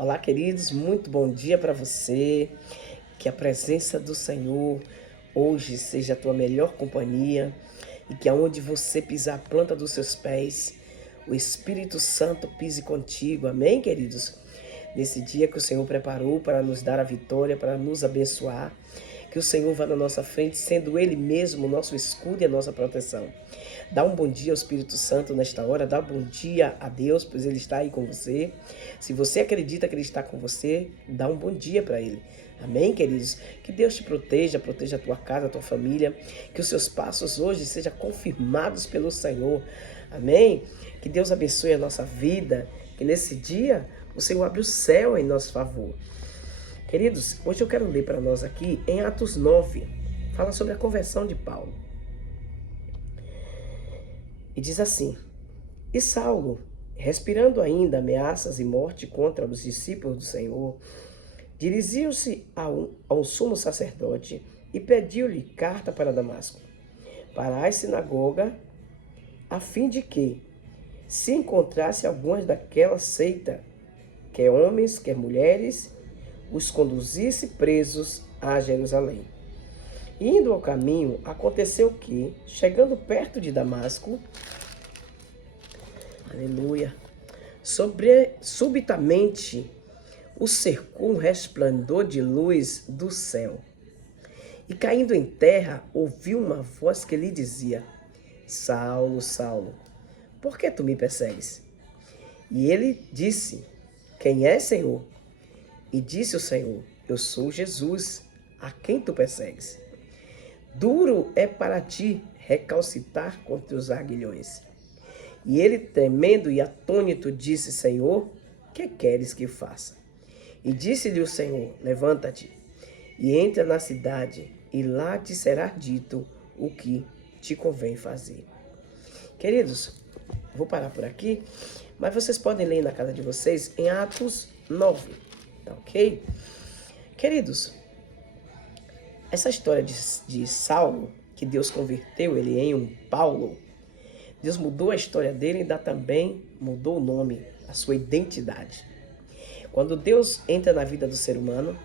Olá, queridos, muito bom dia para você. Que a presença do Senhor hoje seja a tua melhor companhia e que aonde você pisar a planta dos seus pés, o Espírito Santo pise contigo. Amém, queridos? Nesse dia que o Senhor preparou para nos dar a vitória, para nos abençoar, que o Senhor vá na nossa frente, sendo Ele mesmo o nosso escudo e a nossa proteção. Dá um bom dia ao Espírito Santo nesta hora, dá um bom dia a Deus, pois Ele está aí com você. Se você acredita que Ele está com você, dá um bom dia para Ele. Amém, queridos? Que Deus te proteja, proteja a tua casa, a tua família, que os seus passos hoje sejam confirmados pelo Senhor. Amém? Que Deus abençoe a nossa vida, que nesse dia o Senhor abre o céu em nosso favor. Queridos, hoje eu quero ler para nós aqui em Atos 9, fala sobre a conversão de Paulo. E diz assim: E Saulo, respirando ainda ameaças e morte contra os discípulos do Senhor, dirigiu-se ao sumo sacerdote e pediu-lhe carta para Damasco, para a sinagoga, a fim de que, se encontrasse algumas daquela seita, quer homens, quer mulheres, os conduzisse presos a Jerusalém. Indo ao caminho, aconteceu que, chegando perto de Damasco, aleluia, subitamente o cercou um resplandor de luz do céu. E caindo em terra, ouviu uma voz que lhe dizia: Saulo, Saulo, por que tu me persegues? E ele disse: Quem é, Senhor? E disse o Senhor: Eu sou Jesus, a quem tu persegues. Duro é para ti recalcitar contra os aguilhões. E ele, tremendo e atônito, disse: Senhor, que queres que faça? E disse-lhe o Senhor: Levanta-te e entra na cidade, e lá te será dito o que te convém fazer. Queridos, vou parar por aqui, mas vocês podem ler na casa de vocês em Atos 9, tá ok? Queridos, essa história de Saulo, que Deus converteu ele em um Paulo, Deus mudou a história dele e ainda também mudou o nome, a sua identidade. Quando Deus entra na vida do ser humano,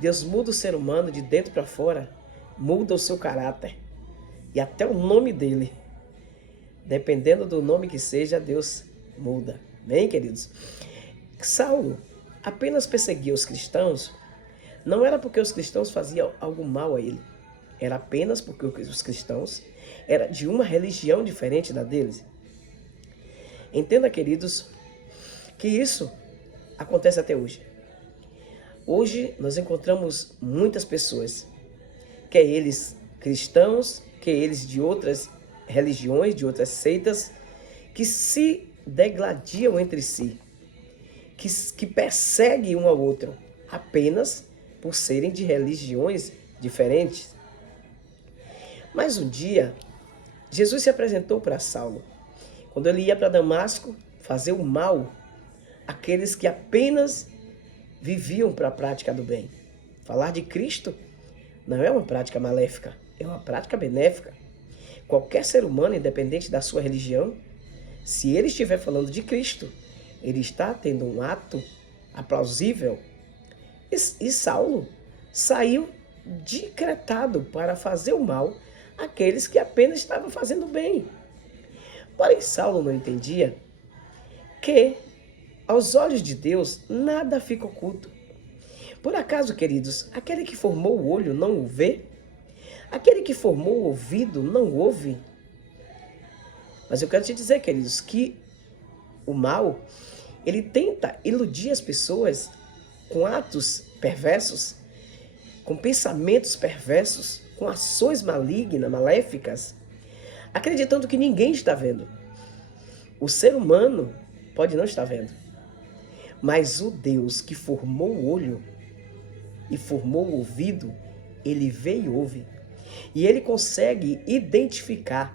Deus muda o ser humano de dentro para fora, muda o seu caráter e até o nome dele. Dependendo do nome que seja, Deus muda. Amém, queridos? Saulo apenas perseguia os cristãos, não era porque os cristãos faziam algo mal a ele. Era apenas porque os cristãos eram de uma religião diferente da deles. Entenda, queridos, que isso acontece até hoje. Hoje nós encontramos muitas pessoas, quer eles cristãos, quer eles de outras religiões, de outras seitas, que se degladiam entre si, que perseguem um ao outro, apenas por serem de religiões diferentes. Mas um dia, Jesus se apresentou para Saulo, quando ele ia para Damasco fazer o mal àqueles que apenas viviam para a prática do bem. Falar de Cristo não é uma prática maléfica, é uma prática benéfica. Qualquer ser humano, independente da sua religião, se ele estiver falando de Cristo, ele está tendo um ato aplausível. E Saulo saiu decretado para fazer o mal àqueles que apenas estavam fazendo bem. Porém, Saulo não entendia que, aos olhos de Deus, nada fica oculto. Por acaso, queridos, aquele que formou o olho não o vê? Aquele que formou o ouvido não ouve? Mas eu quero te dizer, queridos, que o mal, ele tenta iludir as pessoas com atos perversos, com pensamentos perversos, com ações malignas, maléficas, acreditando que ninguém está vendo. O ser humano pode não estar vendo, mas o Deus que formou o olho e formou o ouvido, ele vê e ouve. E ele consegue identificar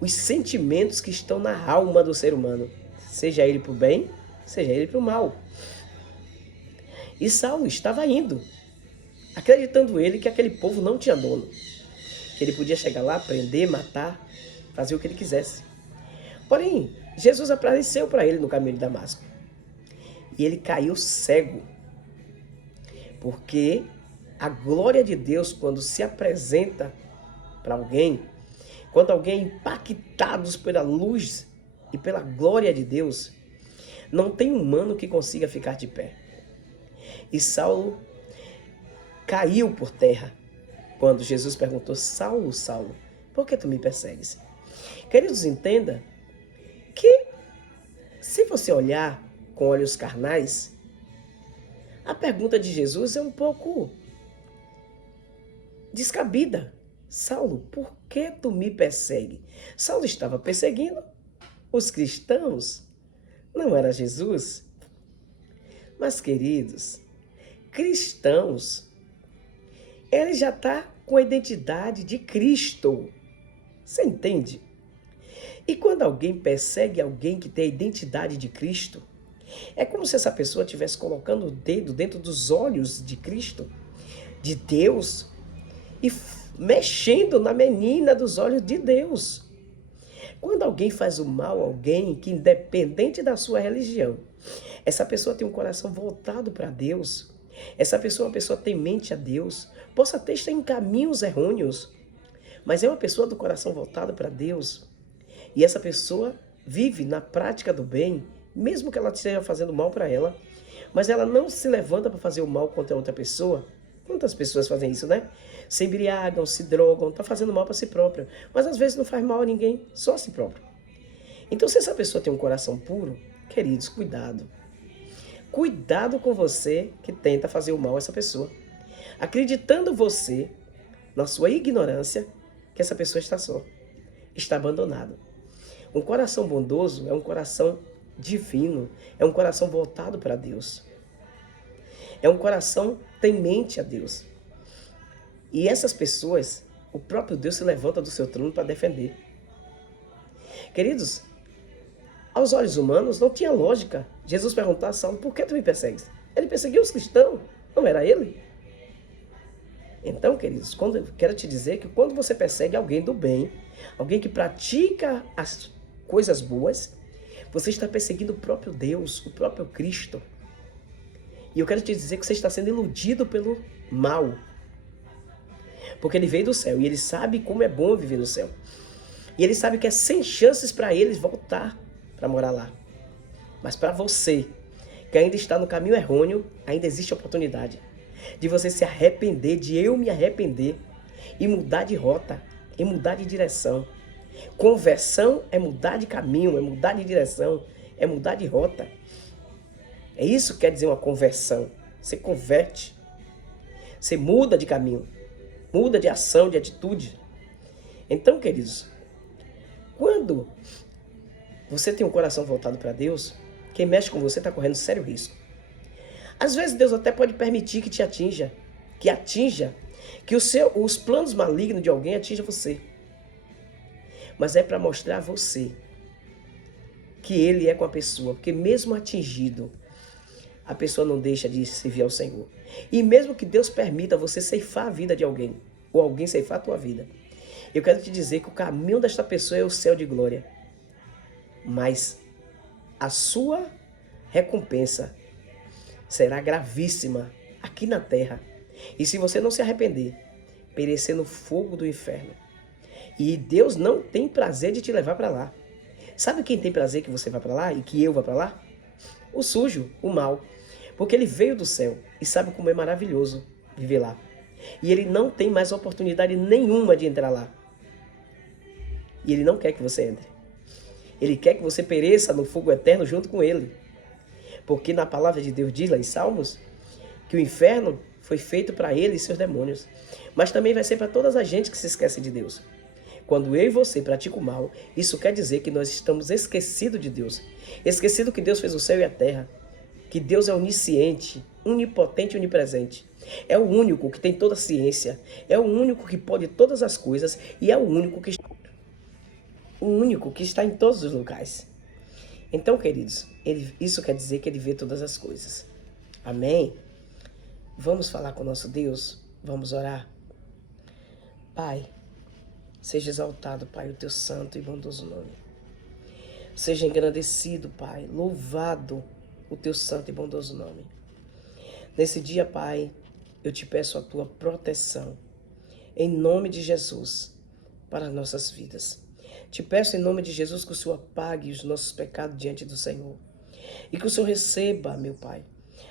os sentimentos que estão na alma do ser humano, seja ele para o bem, seja ele para o mal. E Saulo estava indo, acreditando ele que aquele povo não tinha dono, que ele podia chegar lá, prender, matar, fazer o que ele quisesse. Porém, Jesus apareceu para ele no caminho de Damasco. e ele caiu cego. Porque a glória de Deus, quando se apresenta para alguém, quando alguém é impactado pela luz e pela glória de Deus, não tem humano que consiga ficar de pé. E Saulo caiu por terra quando Jesus perguntou: Saulo, Saulo, por que tu me persegues? Queridos, entenda que se você olhar com olhos carnais, a pergunta de Jesus é um pouco descabida. Saulo, por que tu me persegue? Saulo estava perseguindo os cristãos, não era Jesus. Mas, queridos, cristãos, ele já está com a identidade de Cristo. Você entende? E quando alguém persegue alguém que tem a identidade de Cristo, é como se essa pessoa estivesse colocando o dedo dentro dos olhos de Cristo, de Deus, e mexendo na menina dos olhos de Deus. Quando alguém faz o mal a alguém, que independente da sua religião, essa pessoa tem um coração voltado para Deus, essa pessoa é uma pessoa temente a Deus, possa até estar em caminhos errôneos, mas é uma pessoa do coração voltado para Deus, e essa pessoa vive na prática do bem, mesmo que ela esteja fazendo mal para ela, mas ela não se levanta para fazer o mal contra outra pessoa. Quantas pessoas fazem isso, né? Se embriagam, se drogam, tá fazendo mal para si própria, mas às vezes não faz mal a ninguém, só a si próprio. Então, se essa pessoa tem um coração puro, queridos, cuidado. Cuidado com você que tenta fazer o mal a essa pessoa, acreditando você, na sua ignorância, que essa pessoa está só, está abandonada. Um coração bondoso é um coração divino, é um coração voltado para Deus. É um coração temente a Deus. E essas pessoas, o próprio Deus se levanta do seu trono para defender. Queridos, aos olhos humanos não tinha lógica Jesus perguntar a Saulo: por que tu me persegues? Ele perseguiu os cristãos, não era ele? Então, queridos, quero te dizer que quando você persegue alguém do bem, alguém que pratica as coisas boas, você está perseguindo o próprio Deus, o próprio Cristo. E eu quero te dizer que você está sendo iludido pelo mal. Porque ele veio do céu e ele sabe como é bom viver no céu. E ele sabe que é sem chances para eles voltar para morar lá. Mas para você, que ainda está no caminho errôneo, ainda existe a oportunidade de você se arrepender, de eu me arrepender e mudar de rota, e mudar de direção. Conversão é mudar de caminho, é mudar de direção, é mudar de rota. É isso que quer dizer uma conversão. Você converte, você muda de caminho, muda de ação, de atitude. Então, queridos, quando você tem um coração voltado para Deus, quem mexe com você está correndo sério risco. Às vezes Deus até pode permitir que te atinja, que os planos malignos de alguém atinja você. Mas é para mostrar a você que Ele é com a pessoa, porque mesmo atingido, a pessoa não deixa de servir ao Senhor. E mesmo que Deus permita você ceifar a vida de alguém, ou alguém ceifar a tua vida, eu quero te dizer que o caminho desta pessoa é o céu de glória. Mas a sua recompensa será gravíssima aqui na terra. E se você não se arrepender, perecer no fogo do inferno. E Deus não tem prazer de te levar para lá. Sabe quem tem prazer que você vá para lá e que eu vá para lá? O sujo, o mal. Porque ele veio do céu e sabe como é maravilhoso viver lá. E ele não tem mais oportunidade nenhuma de entrar lá. E ele não quer que você entre. Ele quer que você pereça no fogo eterno junto com ele. Porque na palavra de Deus diz lá em Salmos que o inferno foi feito para ele e seus demônios. Mas também vai ser para todas as gente que se esquece de Deus. Quando eu e você praticam o mal, isso quer dizer que nós estamos esquecidos de Deus. Esquecido que Deus fez o céu e a terra. Que Deus é onisciente, onipotente e onipresente. É o único que tem toda a ciência. É o único que pode todas as coisas. E é o único que está em todos os lugares. Então, queridos, isso quer dizer que Ele vê todas as coisas. Amém? Vamos falar com o nosso Deus? Vamos orar? Pai, seja exaltado, Pai, o Teu santo e bondoso nome. Seja engrandecido, Pai, louvado o teu santo e bondoso nome. Nesse dia, Pai, eu te peço a tua proteção, em nome de Jesus, para as nossas vidas. Te peço em nome de Jesus que o Senhor apague os nossos pecados diante do Senhor. E que o Senhor receba, meu Pai,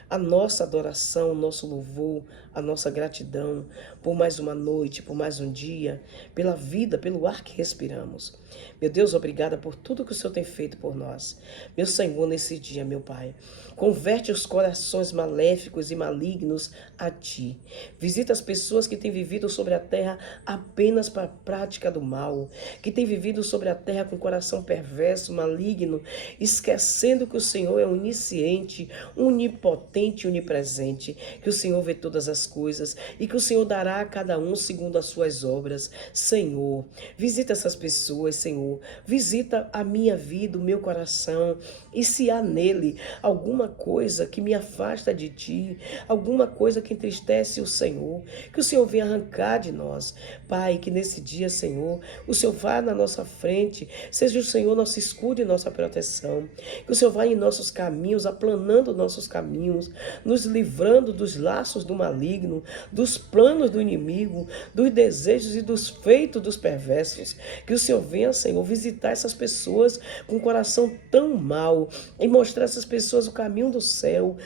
a nossa adoração, o nosso louvor, a nossa gratidão por mais uma noite, por mais um dia, pela vida, pelo ar que respiramos. Meu Deus, obrigada por tudo que o Senhor tem feito por nós. Meu Senhor, nesse dia, meu Pai, converte os corações maléficos e malignos a Ti. Visita as pessoas que têm vivido sobre a terra apenas para a prática do mal, que têm vivido sobre a terra com coração perverso, maligno, esquecendo que o Senhor é onisciente, onipotente e onipresente, que o Senhor vê todas as coisas e que o Senhor dará a cada um segundo as suas obras. Senhor, visita essas pessoas, Senhor, visita a minha vida, o meu coração, e se há nele alguma coisa que me afasta de Ti, alguma coisa que entristece o Senhor, que o Senhor venha arrancar de nós. Pai, que nesse dia, Senhor, o Senhor vá na nossa frente, seja o Senhor nosso escudo e nossa proteção, que o Senhor vá em nossos caminhos, aplanando nossos caminhos, nos livrando dos laços do maligno, dos planos do inimigo, dos desejos e dos feitos dos perversos. Que o Senhor venha, Senhor, visitar essas pessoas com o coração tão mau e mostrar a essas pessoas o caminho do céu,